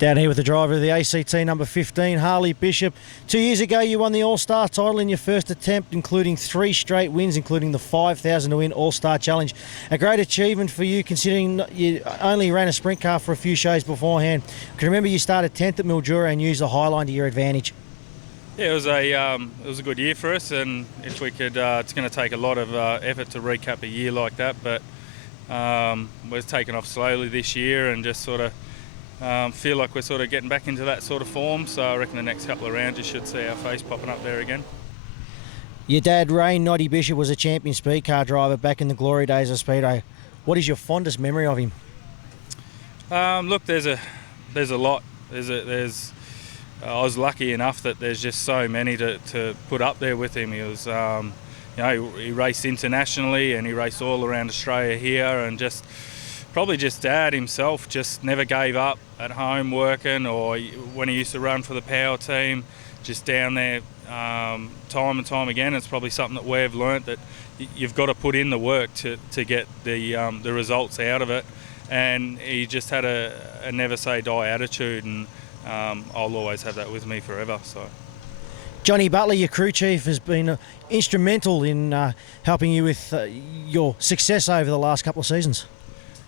Down here with the driver of the ACT number 15, Harley Bishop. 2 years ago, you won the All-Star title in your first attempt, including 3 straight wins, including the 5,000 to win All-Star Challenge. A great achievement for you, considering you only ran a sprint car for a few shows beforehand. Can you remember you started 10th at Mildura and used the Highline to your advantage? Yeah, it was a good year for us, and if we could, it's going to take a lot of effort to recap a year like that, but we're taking off slowly this year and just sort of feel like we're sort of getting back into that sort of form, so I reckon the next couple of rounds you should see our face popping up there again. Your dad, Ray Noddy Bishop, was a champion speed car driver back in the glory days of Speedway. What is your fondest memory of him? Look, there's a lot. I was lucky enough that there's just so many to put up there with him. He was, he raced internationally and he raced all around Australia here, and probably just dad himself, just never gave up at home working, or when he used to run for the power team, just down there time and time again. It's probably something that we've learnt, that you've got to put in the work to get the results out of it, and he just had a never say die attitude, and I'll always have that with me forever. So. Johnny Butler, your crew chief, has been instrumental in helping you with your success over the last couple of seasons.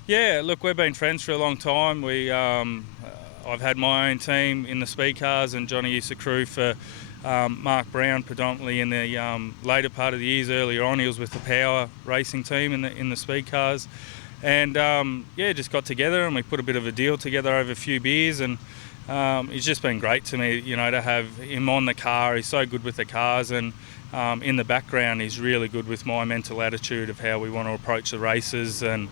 Yeah, look, we've been friends for a long time. I've had my own team in the speed cars, and Johnny used to crew for Mark Brown predominantly in the later part of the years. Earlier on, he was with the power racing team in the speed cars, and just got together and we put a bit of a deal together over a few beers, and it's just been great to me, to have him on the car. He's so good with the cars, and in the background he's really good with my mental attitude of how we want to approach the races, and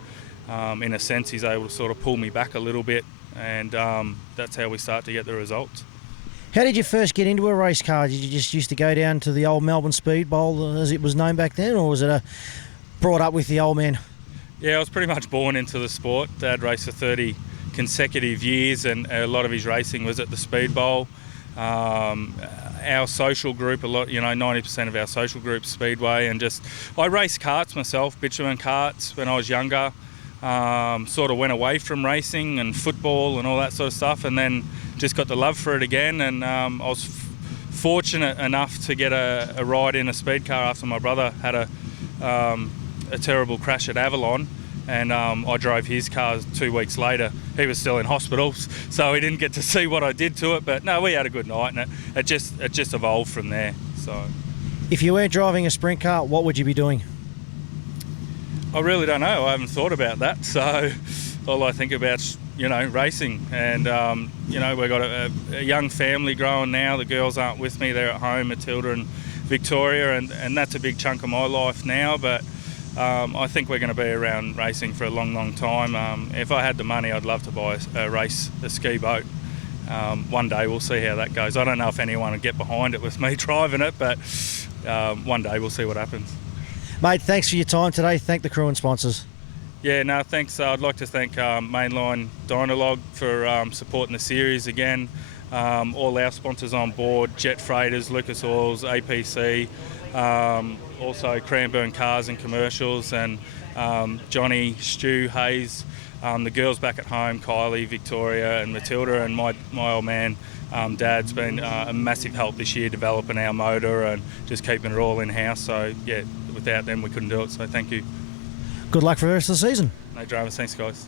in a sense he's able to sort of pull me back a little bit, and that's how we start to get the results. How did you first get into a race car? Did you just used to go down to the old Melbourne Speed Bowl as it was known back then, or was it brought up with the old man? Yeah, I was pretty much born into the sport. Dad raced for 30 consecutive years, and a lot of his racing was at the Speed Bowl. Our social group, 90% of our social group's Speedway, and I raced karts myself, bitumen karts, when I was younger. Sort of went away from racing and football and all that sort of stuff, and then just got the love for it again, and I was fortunate enough to get a ride in a speed car after my brother had a terrible crash at Avalon, and I drove his car 2 weeks later. He was still in hospital, so he didn't get to see what I did to it, but no, we had a good night, and it just evolved from there. So, if you weren't driving a sprint car, what would you be doing? I really don't know. I haven't thought about that, so all I think about is, racing, and we've got a young family growing now. The girls aren't with me, they're at home, Matilda and Victoria, and that's a big chunk of my life now, but I think we're going to be around racing for a long, long time. If I had the money, I'd love to buy a ski boat. One day we'll see how that goes. I don't know if anyone would get behind it with me driving it, but one day we'll see what happens. Mate, thanks for your time today. Thank the crew and sponsors. Yeah, no, thanks. I'd like to thank Mainline Dynalog for supporting the series again. All our sponsors on board, Jet Freighters, Lucas Oils, APC, also Cranbourne Cars and Commercials, and Johnny, Stu, Hayes, the girls back at home, Kylie, Victoria and Matilda, and my old man, Dad's been a massive help this year developing our motor and just keeping it all in-house. So, yeah, without them we couldn't do it, so thank you. Good luck for the rest of the season. No dramas, thanks guys.